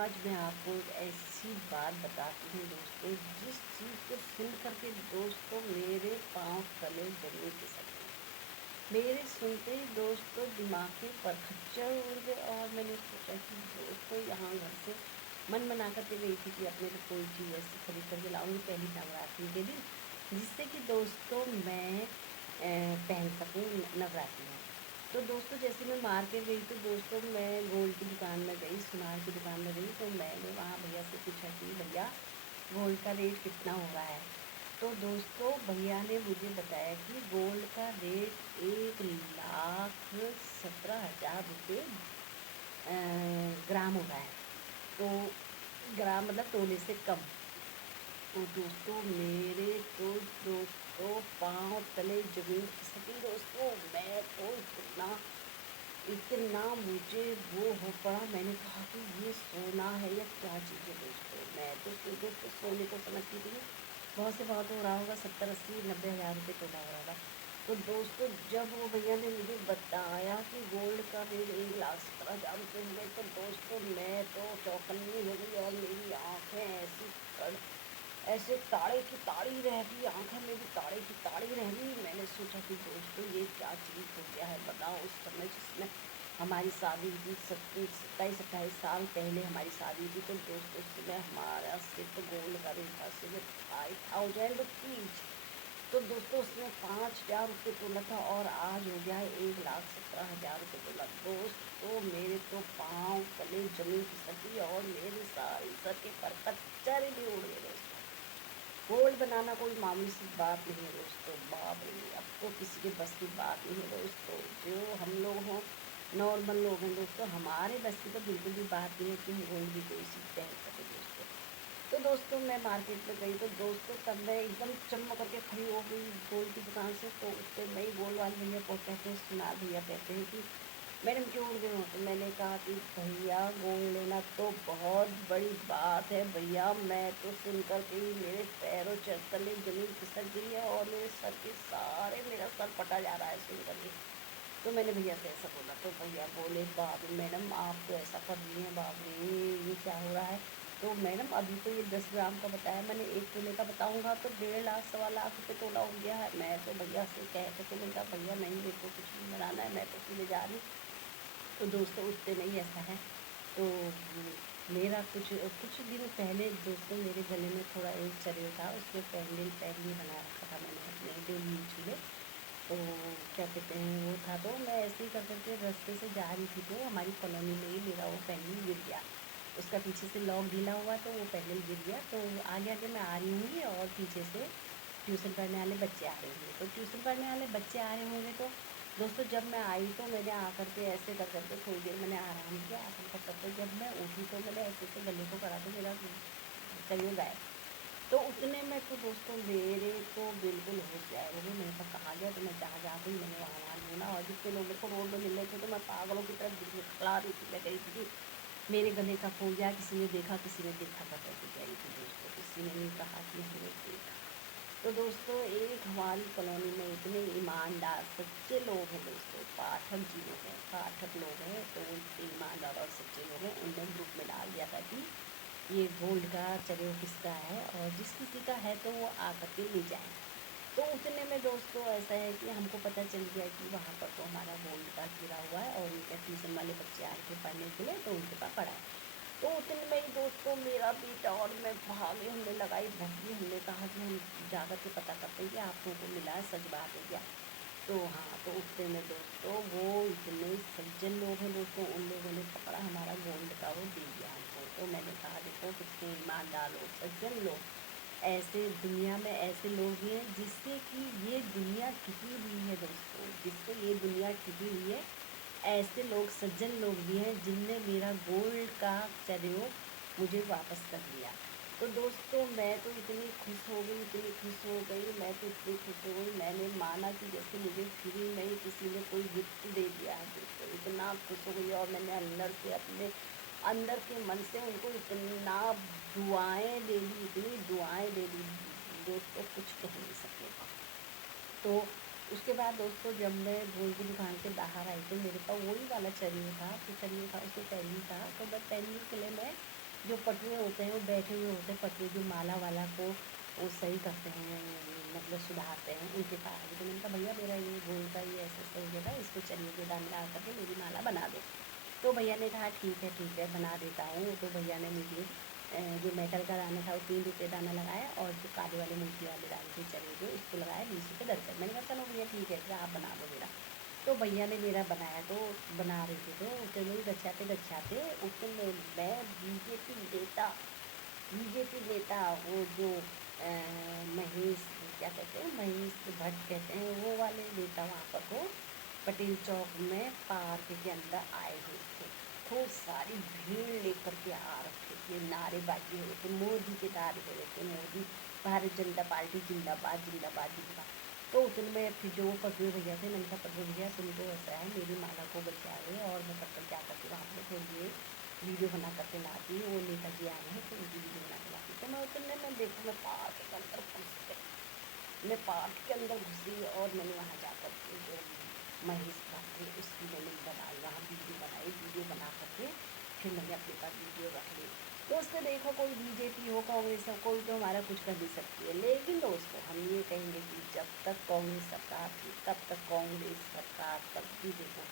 आज मैं आपको एक ऐसी बात बताती हूँ दोस्तों, जिस चीज़ को सुन कर के दोस्तों मेरे पाँव तले ज़मीन खिसक गई। मेरे सुनते ही दोस्तों दिमाग के परखच्चर उड़ गए और मैंने सोचा कि दोस्तों यहाँ घर से मन बना कर के गई थी कि अपने लिए कोई चीज़ ऐसी खरीद कर के लाऊंगी पहली नवरात्रि के दिन, जिससे कि दोस्तों मैं पहन सकूँ नवरात्रि में। तो दोस्तों जैसे मैं मार्केट गई तो दोस्तों मैं गोल्ड की दुकान में गई, सुनार की दुकान में गई, तो मैंने वहाँ भैया से पूछा कि भैया गोल्ड का रेट कितना हो रहा है। तो दोस्तों भैया ने मुझे बताया कि गोल्ड का रेट 1,17,000 रुपये ग्राम हो रहा है। तो ग्राम मतलब तोले से कम। तो दोस्तों मेरे तो दोस्तों पाँव तले ज़मीन खिसकी दोस्तों। मैं तो इतना इतना मुझे वो हो पड़ा, मैंने कहा कि ये सोना है या क्या चीज़ है दोस्तों। मैं तो दोस्तों सोने को समझती थी बहुत से बहुत हो रहा होगा, 70-80-90 हज़ार रुपये तोला हो रहा था। तो दोस्तों जब वो भैया ने मुझे बताया कि गोल्ड का रेट 1,17,000 रुपये हो गए, तो दोस्तों मैं तो चौकन्नी हो गई और मेरी आँखें ऐसे ताड़े की ताड़ी रह गई, आँखें में भी ताड़े की ताड़ी रह गई। मैंने सोचा कि दोस्तों ये क्या चीज़ हो गया है, बताओ। उस समय जिसमें हमारी शादी हुई थी 27-28 साल पहले हमारी शादी थी, तो दोस्तों उस समय हमारा सिर्फ गोल्ड का रेट था सिर्फ 5,000 रुपीज़। तो दोस्तों उसमें 5,000 रुपये तोला था और आज हो गया है 1,17,000 रुपये तोला। दोस्तों मेरे तो पाँव तले जमीन खिसकी और मेरे सारे सर के परपच्चर भी उड़ गए दोस्तों। गोल्ड बनाना कोई मामूली सी बात नहीं है दोस्तों, बाप रे! अब तो किसी के बस की बात नहीं है दोस्तों। जो हम लोग हों, नॉर्मल लोग हैं दोस्तों, हमारे बस की तो बिल्कुल भी बात नहीं है कि हम गोल्ड की कोई चीज़ पहन सकें दोस्तों। तो दोस्तों मैं मार्केट में गई तो दोस्तों तब मैं एकदम चमक करके खड़ी हो गई गोल्ड की दुकान से। तो उससे नई गोल्ड वाले भैया को कहते हैं, सुनार भैया कहते हैं कि मैडम क्यों उड़ गए हो। तो मैंने कहा कि भैया गोल्ड लेना तो बहुत बड़ी बात है भैया, मैं तो सुन कर के ही मेरे पैरों तले जमीन खिसक गई है और मेरे सर के सारे मेरा सर फटा जा रहा है सुन कर के। तो मैंने भैया से ऐसा बोला तो भैया बोले, बाप रे मैडम आप तो ऐसा कर रही हैं, बाप रे ये क्या हो रहा है। तो मैडम अभी तो ये 10 ग्राम का बताया मैंने, 1 तोले का बताऊंगा तो 1.5 लाख 1.25 लाख रुपये तोला हो गया है। मैं तो भैया से कह के मैंने कहा भैया नहीं, मेरे को कुछ नहीं बनाना है, मैं तो सीधे जा रही। तो दोस्तों उससे नहीं ऐसा है। तो मेरा कुछ कुछ दिन पहले दोस्तों मेरे गले में थोड़ा एक चरियो था, उसमें पैंडल पैंडल बना रखा था मैंने अपने डेली यूज के लिए। तो क्या कहते हैं वो था, तो मैं ऐसे ही कर करके रास्ते से जा रही थी तो हमारी कॉलोनी में ही मेरा वो पैंडल गिर गया। उसका पीछे से लॉक ढीला हुआ तो वो पैंडल गिर गया। तो आगे आगे मैं आ रही होंगी और पीछे से ट्यूशन पढ़ने वाले बच्चे आ रहे होंगे। तो ट्यूशन पढ़ने वाले बच्चे आ रहे होंगे तो दोस्तों जब मैं आई तो मैंने आकर के ऐसे कर करके थोड़ी देर मैंने आराम किया। आराम कर करके जब मैं उठी तो मैंने ऐसे ऐसे गले को करा तो मेरा चलिए गायब। तो उतने में तो दोस्तों मेरे तो बिल्कुल होश गायब हो गई। मैंने कहा कहाँ गया, तो मैं जहाँ जहाँ गई मैंने वहाँ वहाँ ढूंढा और जितने लोग मेरे को रोड में मिल रहे थे तो मैं पागलों की तरफ दिखला रही थी, मैं कह रही थी कि मेरे गले का खो गया, किसी ने देखा, किसी ने देखा कर करके कह रही थी दोस्तों, किसी ने नहीं कहा कि हमने देखा। तो दोस्तों एक हमारी कॉलोनी में इतने ईमानदार सच्चे लोग हैं दोस्तों, पाठक जी लोग हैं, पाठक लोग हैं, तो इतने ईमानदार और सच्चे लोग हैं। उनने ग्रुप में डाल दिया था कि ये गोल्ड का चरियो किसका है और जिस किसी का है तो वो आकर के ले जाए। तो उतने में दोस्तों ऐसा है कि हमको पता चल गया कि वहाँ पर तो हमारा गोल्ड का गिरा हुआ है और उनके ट्यूशन वाले बच्चे आ रहे थे पढ़ने के लिए, तो उनके पास पढ़ा है। तो उतने में ही दोस्तों मेरा बेटा और मैं भागे, हमने लगाई भगी, हमने कहा कि हम जाकर के पता करते हैं कि आप लोगों को मिला है, सच बात है क्या। तो हाँ, तो उतने में दोस्तों वो इतने सज्जन लोग हैं दोस्तों, उन लोगों ने पकड़ा हमारा गोल्ड का, वो दे दिया हमको। तो मैंने कहा देखो कितने ईमानदार लोग, सज्जन लोग, ऐसे दुनिया में ऐसे लोग भी हैं जिससे कि ये दुनिया टिकी हुई है दोस्तों, जिससे ये दुनिया टिकी हुई है। ऐसे लोग सज्जन लोग भी हैं जिनने मेरा गोल्ड का चरियो मुझे वापस कर दिया। तो दोस्तों मैं तो इतनी खुश हो गई, इतनी खुश हो गई, मैं तो इतनी खुश हो गई, मैंने माना कि जैसे मुझे फ्री में ही किसी ने कोई गिफ्ट दे दिया है दोस्तों। इतना खुश हो गई और मैंने अंदर से अपने अंदर के मन से उनको इतना दुआएं दे दी, इतनी दुआएं दे दी दोस्तों, कुछ कह नहीं सकते। तो उसके बाद दोस्तों जब मैं गोल्ड की दुकान से बाहर आई तो मेरे पास वही वाला चरियो था, तो चरियो था उसमें पैंडल था। तो मैं पैंडल के लिए मैं जो पटुए होते हैं वो बैठे हुए होते हैं, पटुए जो माला वाला को वो सही करते हैं, मतलब सुधारते हैं, उनके पास। तो मैंने कहा भैया मेरा ये गोल का ये ऐसा ऐसा हो गया था, इसको चने के दाने डाल करके मेरी माला बना दो। तो भैया ने कहा ठीक है बना देता हूँ। तो भैया ने मुझे जो मेटल का दाना था वो 3 रुपये दाना लगाया, और जो काले वाले मोती वाले दाने थे चने के उसको लगाया 20 रुपये दर्जन। मैंने कहा चलो भैया ठीक है, फिर आप बना दो मेरा। तो भैया ने मेरा बनाया, तो बना रहे थे, तो उतने ही गच्छाते गच्छाते उतने मैं बीजेपी नेता वो जो महेश, क्या कहते हैं, महेश भट्ट कहते हैं, वो वाले नेता वहाँ पर वो पटेल चौक में पार्क के अंदर आए हुए थे। खूब सारी भीड़ लेकर के आ रखे थे, नारेबाजी हो रहे थे, मोदी के नारे हो रहे थे, मोदी भारत जनता पार्टी जिंदाबाद जिंदाबाद जिंदाबाद। तो उनमें फिर जो पटुए भैया थे, मैंने कहा पटुए भैया तुमको ऐसा है, मेरी माला को बचा रहे, और मैं तब तक क्या करती वहाँ पर थोड़ी देर वीडियो बना करके लाती, वो नेताजी आए हैं तो उनकी वीडियो बना के लाती। तो मैं उतने में देखो मैं पार्क के अंदर घुस गई, मैं पार्क के अंदर घुसी, और मैंने वहाँ जाकर के जो महेश भट्ट थे उसकी मैंने बनाई, वहाँ वीडियो बनाई, वीडियो बना करके फिर मैंने अपने पास वीडियो रख ली। दोस्तों देखो, कोई बीजेपी हो कांग्रेस हो, कोई तो हमारा कुछ कर नहीं सकती है, लेकिन दोस्तों हम ये कहेंगे कि जब तक कांग्रेस सरकार थी तब तक कांग्रेस सरकार तब भी देखो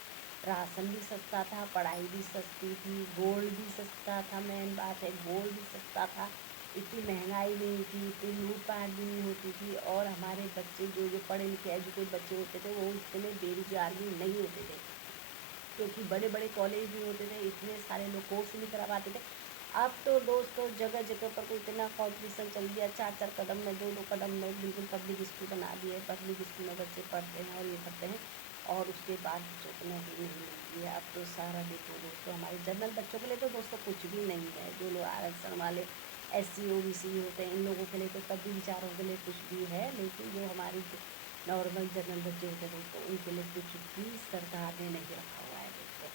राशन भी सस्ता था, पढ़ाई भी सस्ती थी, गोल्ड भी सस्ता था, मेन बात है गोल्ड भी सस्ता था, इतनी महंगाई नहीं थी, इतनी लूटपाट भी नहीं होती थी, और हमारे बच्चे जो जो पढ़े लिखे एजुकेट बच्चे होते थे वो इतने बेरोजगार भी नहीं होते थे, क्योंकि बड़े बड़े कॉलेज भी होते थे, इतने सारे लोग कोर्स भी करा पाते थे। अब तो दोस्तों जगह जगह पर तो इतना कॉम्पिटिशन चल दिया, 4 4 कदम में 2 2 कदम में बिल्कुल पब्लिक स्कूल बना दिए, पब्लिक स्कूल में बच्चे पढ़ते हैं और ये करते हैं, और उसके बाद बच्चों को नौकरी नहीं मिलती है। अब तो सारा देखो दोस्तों, हमारे जनरल बच्चों के लिए तो दोस्तों कुछ भी नहीं है, जो लोग आरक्षण वाले SC OBC होते हैं इन लोगों के लिए तो तब भी बेचारों के लिए कुछ भी है, लेकिन जो हमारे नॉर्मल जनरल बच्चे होते हैं दोस्तों उनके लिए कुछ भी सरकार ने नहीं रखा हुआ है दोस्तों।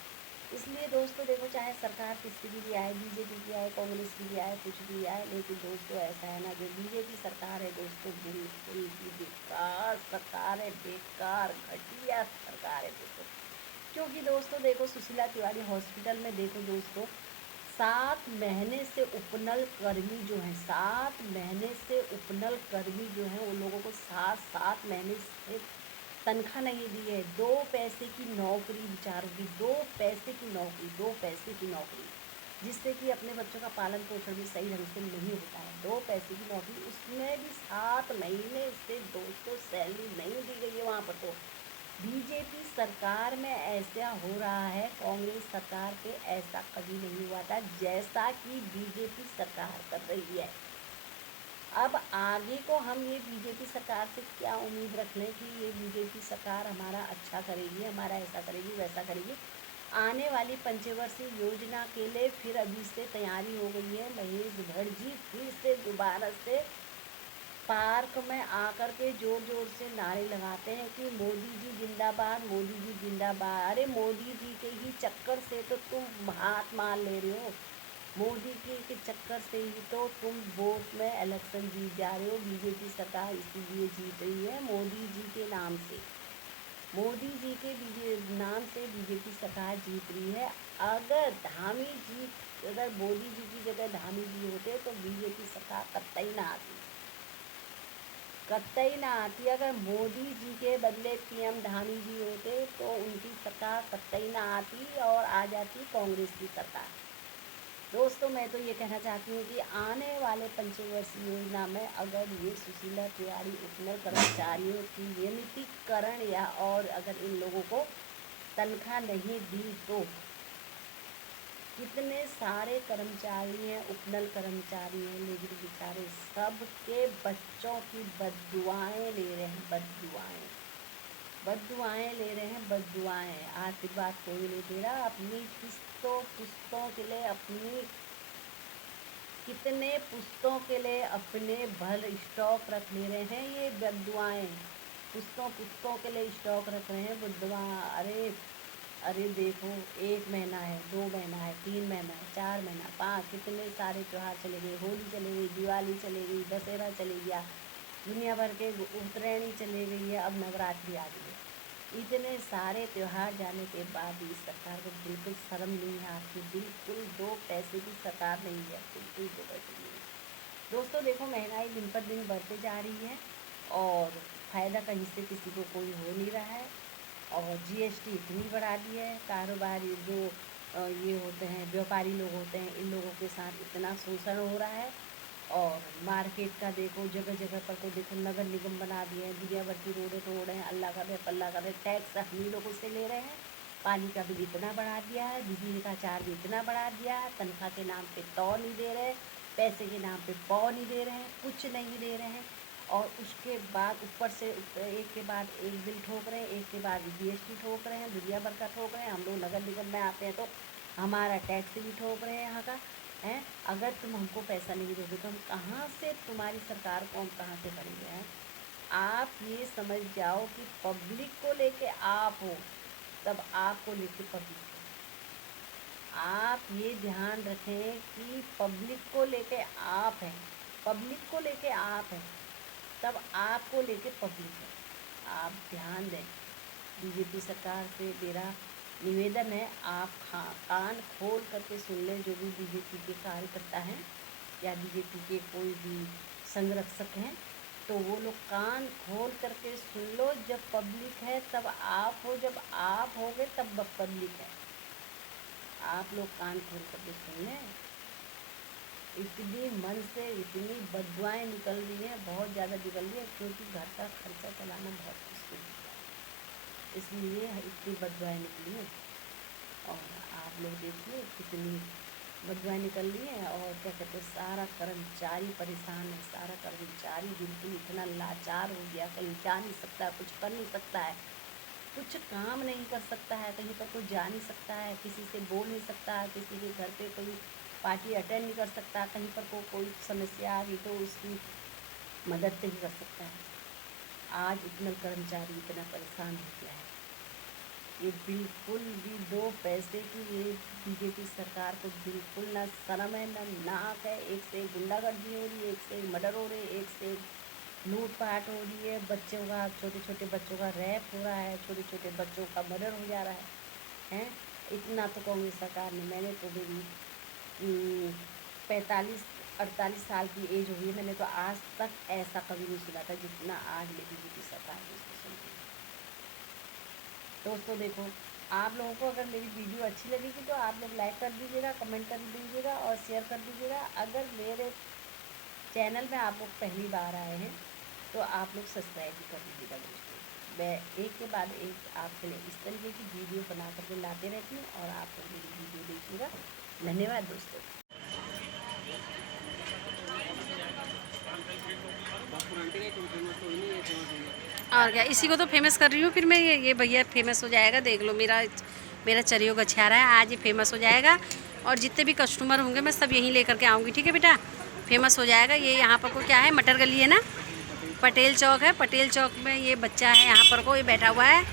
इसलिए दोस्तों देखो, चाहे सरकार किसी की भी आए, बीजेपी की आए, कांग्रेस की भी आए, कुछ भी आए, लेकिन दोस्तों ऐसा है ना, जो बीजेपी सरकार है दोस्तों बिल्कुल ही बेकार सरकार है, बेकार घटिया सरकार है दोस्तों। क्योंकि दोस्तों देखो, सुशीला तिवारी हॉस्पिटल में देखो दोस्तों 7 महीने से उपनल कर्मी जो हैं, 7 महीने से उपनल कर्मी जो हैं उन लोगों को 7 7 महीने से तनख्वाह नहीं दी है। 2 पैसे की नौकरी बेचारों की, 2 पैसे की नौकरी, 2 पैसे की नौकरी, जिससे कि अपने बच्चों का पालन पोषण भी सही ढंग से नहीं होता है। 2 पैसे की नौकरी, उसमें भी 7 महीने से दोस्तों सैलरी नहीं दी गई है वहाँ पर। तो बीजेपी सरकार में ऐसा हो रहा है, कांग्रेस सरकार पे ऐसा कभी नहीं हुआ था जैसा कि बीजेपी सरकार कर रही है। अब आगे को हम ये बीजेपी सरकार से क्या उम्मीद रख लें कि ये बीजेपी सरकार हमारा अच्छा करेगी, हमारा ऐसा करेगी वैसा करेगी। आने वाली पंचवर्षीय योजना के लिए फिर अभी से तैयारी हो गई है। महेश भट्ट जी फिर से दोबारा से पार्क में आकर के जोर जोर से नारे लगाते हैं कि मोदी जी जिंदाबाद, मोदी जी जिंदाबाद। अरे मोदी जी के ही चक्कर से तो तुम हाथ मार ले रहे हो, मोदी जी के चक्कर से ही तो तुम वोट में इलेक्शन जीत जा रहे हो। बीजेपी सरकार इसीलिए जीत रही है, मोदी जी के नाम से, मोदी जी के नाम से बीजेपी सरकार जीत रही है। अगर धामी जी, अगर मोदी जी की जगह धामी जी होते तो बीजेपी सरकार कतई ना आती, कतई ना आती। अगर मोदी जी के बदले PM धामी जी होते तो उनकी सरकार कतई ना आती और आ जाती कांग्रेस की सरकार। दोस्तों मैं तो ये कहना चाहती हूँ कि आने वाले पंचवर्षीय योजना में अगर ये सुशीला तिवारी उपनल कर्मचारियों की नियमितीकरण या और अगर इन लोगों को तनख्वाह नहीं दी तो कितने सारे कर्मचारी हैं, उपनल कर्मचारी हैं, लेकिन बेचारे सबके बच्चों की बद्दुआएं ले रहे हैं, बद्दुआएं, बद्दुआएं ले रहे हैं, बद्दुआएं। आशीर्वाद कोई नहीं दे रहा। अपनी किस्तों पुस्तों के लिए, अपनी कितने पुस्तों के लिए अपने भल स्टॉक रख ले रहे हैं ये बद्दुआएं, पुस्तों पुस्तों के लिए स्टॉक रख रहे हैं बद्दुआ। अरे अरे देखो, 1 महीना है, 2 महीना है, 3 महीना है, 4 महीना, 5, कितने सारे त्योहार चले गए, होली चले गई, दिवाली चले गई, दशहरा चले गया, दुनिया भर के उत्तरायणी चले गई है, अब नवरात्रि आ गई है। इतने सारे त्योहार जाने के बाद भी इस सरकार को बिल्कुल शर्म नहीं आती, बिल्कुल 2 पैसे की सरकार नहीं है, बिल्कुल 2 पैसे नहीं है। दोस्तों देखो, महंगाई दिन पर दिन बढ़ते जा रही है और फ़ायदा कहीं से किसी को कोई हो नहीं रहा है। और जीएसटी इतनी बढ़ा दी है, कारोबारी जो ये होते हैं, व्यापारी लोग होते हैं, इन लोगों के साथ इतना शोषण हो रहा है। और मार्केट का देखो, जगह जगह पर को देखो नगर निगम बना दिए हैं, दुनिया भर की रोडें तोड़ रहे हैं, अल्लाह का भय पल्ला का भय, टैक्स हम ही लोगों से ले रहे हैं। पानी का बिल इतना बढ़ा दिया है, बिजली का चार्ज इतना बढ़ा दिया है, तनख्वाह के नाम पे तौ नहीं दे रहे, पैसे के नाम पे पौ नहीं दे रहे हैं, कुछ नहीं दे रहे हैं। और उसके बाद ऊपर से एक के बाद एक बिल ठोक रहे हैं, एक के बाद जीएसटी ठोक रहे हैं, दुनिया भर का ठोक रहे हैं। हम लोग नगर निगम में आते हैं तो हमारा टैक्स भी ठोक रहे हैं यहाँ का है। अगर तुम हमको पैसा नहीं दोगे तो हम कहाँ से, तुम्हारी सरकार को हम कहाँ से करेंगे हैं। आप ये समझ जाओ कि पब्लिक को लेके आप हो, तब आपको लेके पब्लिक हो। आप ये ध्यान रखें कि पब्लिक को लेके आप हैं, पब्लिक को लेके आप हैं, तब आपको लेके पब्लिक है। आप ध्यान दें। बीजेपी सरकार से मेरा निवेदन है, आप कान खोल करके सुन लें। जो भी बीजेपी के कार्यकर्ता हैं या बीजेपी के कोई भी संरक्षक हैं, तो वो लोग कान खोल करके सुन लो। जब पब्लिक है तब आप हो, जब आप होगे तब पब्लिक है। आप लोग कान खोल करके सुन लें। इतनी मन से इतनी बददुआएं निकल रही हैं, बहुत ज़्यादा निकल रही है, क्योंकि घर का खर्चा चलाना बहुत मुश्किल होता है, इसलिए इतनी बददुआएं निकली हैं। और आप लोग देखिए कितनी बददुआएं निकल रही हैं। और क्या कहते हैं, सारा कर्मचारी परेशान है, सारा कर्मचारी बिल्कुल इतना लाचार हो गया, कहीं जा नहीं सकता, कुछ कर नहीं सकता है, कुछ काम नहीं कर सकता है, कहीं पर कोई जा नहीं सकता है, किसी से बोल नहीं सकता है, किसी के घर पे कोई पार्टी अटेंड नहीं कर सकता, कहीं पर कोई समस्या आ गई तो उसकी मदद नहीं कर सकता है। आज इतना कर्मचारी इतना परेशान हो गया है। ये बिल्कुल भी 2 पैसे की ये बीजेपी सरकार को बिल्कुल ना शर्म है ना नाक है। एक से एक गुंडागर्दी हो रही है, एक से एक मर्डर हो रहे हैं, एक से एक लूटपाट हो रही है, बच्चों का, छोटे छोटे बच्चों का रैप हो रहा है, छोटे छोटे बच्चों का मर्डर हो जा रहा है हैं। इतना तो कांग्रेस सरकार ने, मैंने तो मेरी 45-48 साल की एज हुई है, मैंने तो आज तक ऐसा कभी नहीं सुना था जितना आज मेरी बीजेपी सरकार ने इसको सुनी है। दोस्तों देखो, आप लोगों को अगर मेरी वीडियो अच्छी लगेगी तो आप लोग लाइक कर दीजिएगा, कमेंट कर दीजिएगा और शेयर कर दीजिएगा। अगर मेरे चैनल में आप लोग पहली बार आए हैं तो आप लोग सब्सक्राइब भी कर दीजिएगा। दोस्तों मैं एक के बाद एक आपके लिए इस तरीके की वीडियो बना करके लाते रहती हूँ और आप लोग मेरी वीडियो देखिएगा। धन्यवाद दोस्तों। और क्या, इसी को तो फेमस कर रही हूँ फिर मैं। ये भैया फेमस हो जाएगा, देख लो। मेरा मेरा चरियो गछियारा है, आज ये फेमस हो जाएगा। और जितने भी कस्टमर होंगे मैं सब यहीं लेकर के आऊँगी, ठीक है बेटा। फेमस हो जाएगा ये। यहाँ पर को क्या है, मटर गली है ना, पटेल चौक है। पटेल चौक में ये बच्चा है यहाँ पर को, ये बैठा हुआ है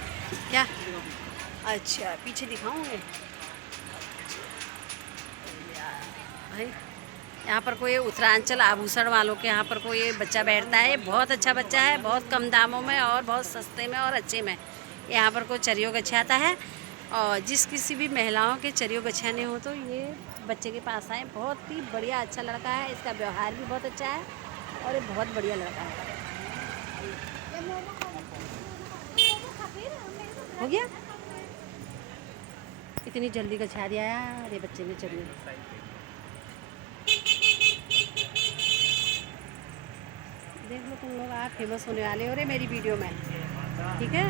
क्या। अच्छा पीछे दिखाऊँगे भाई। यहाँ पर कोई उत्तरांचल आभूषण वालों के यहाँ पर कोई ये बच्चा बैठता है। ये बहुत अच्छा बच्चा है, बहुत कम दामों में और बहुत सस्ते में और अच्छे में यहाँ पर कोई चरियो गछियाता है। और जिस किसी भी महिलाओं के चरियो गछियाने हो तो ये बच्चे के पास आए। बहुत ही बढ़िया अच्छा लड़का है, इसका व्यवहार भी बहुत अच्छा है और ये बहुत बढ़िया लड़का है। हो गया, इतनी जल्दी गछिया दिया यार ये बच्चे ने चरियो। देख लो तुम लोग, आप फेमस होने वाले हो रे मेरी वीडियो में, ठीक है।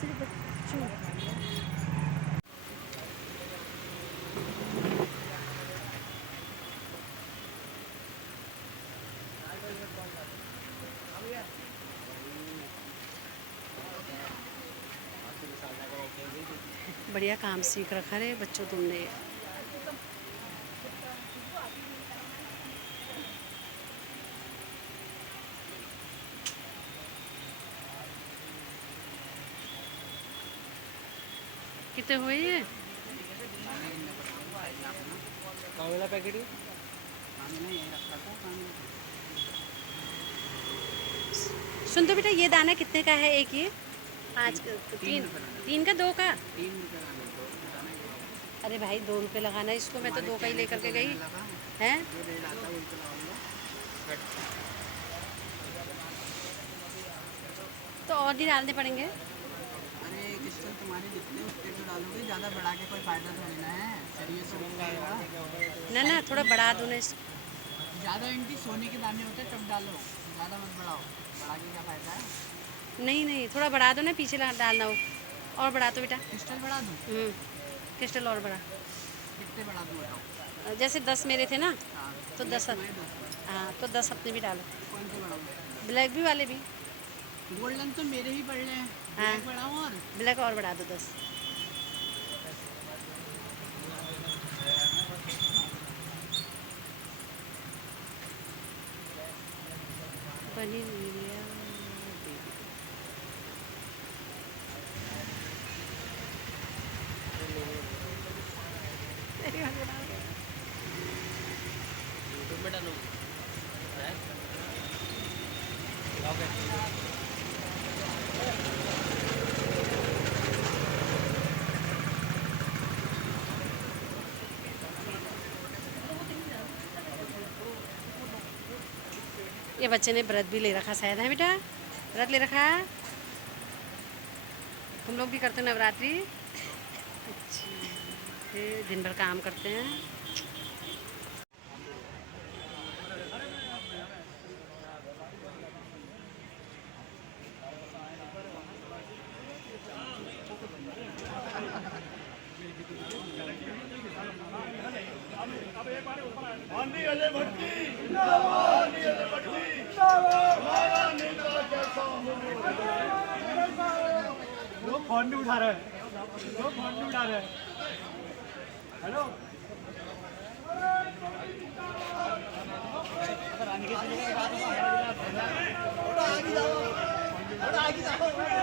सिर्फ बच्चों बढ़िया काम सीख रखा है बच्चों तुमने। कितने हुए ये? वाला पैकेट ही सुन तो बेटा, ये दाना कितने का है एक ये? 5 का, 3 का, 2 का? 3 रुपये का नहीं, 2 रुपये का नहीं। अरे भाई 2 रुपये लगाना है इसको, मैं तो 2 का ही लेकर के गई हैं। जो रेट आता है वही तो लगाऊंगा। तो और नहीं डालने पड़ेंगे? अरे क्रिस्टल तुम्हारे जितने उतने तो डालोगे, ज़्यादा बढ़ा के कोई फ़ायदा थोड़ी ना है, शरीर से बढ़ाएगा। ना ना, थोड़ा बढ़ा दो ना ज़्यादा एंटी सोने के दाने होते हैं तब डालो, ज़्यादा मत बढ़ाओ, बढ़ा के क्या फ़ायदा है। नहीं नहीं, थोड़ा बढ़ा दो ना, पीछे डालना हो। और बढ़ा दो बेटा। क्रिस्टल बढ़ा दूँ? क्रिस्टल और बढ़ा। कितने बढ़ा दूँ बताओ? जैसे 10 मेरे थे ना, हाँ तो 10। हाँ, तो 10 अपने भी डालो। कौन से बढ़ाऊँ? ब्लैक भी वाले भी। गोल्डन तो मेरे ही पड़ रहे हैं, हाँ। ब्लैक बढ़ाऊँ और ब्लैक और बढ़ा दो 10। पनीर मिलिया यूट्यूब में डालूँ? ये बच्चे ने व्रत भी ले रखा शायद, है बेटा? व्रत ले रखा है? तुम लोग भी करते हो नवरात्रि? अच्छा, फिर दिन भर काम करते हैं। लोग फोन भी उठा रहे हैं, लोग फोन भी उठा रहे हैं। हेलो, अगर आने की चीज़ें की बात हो तो आगे जाओ।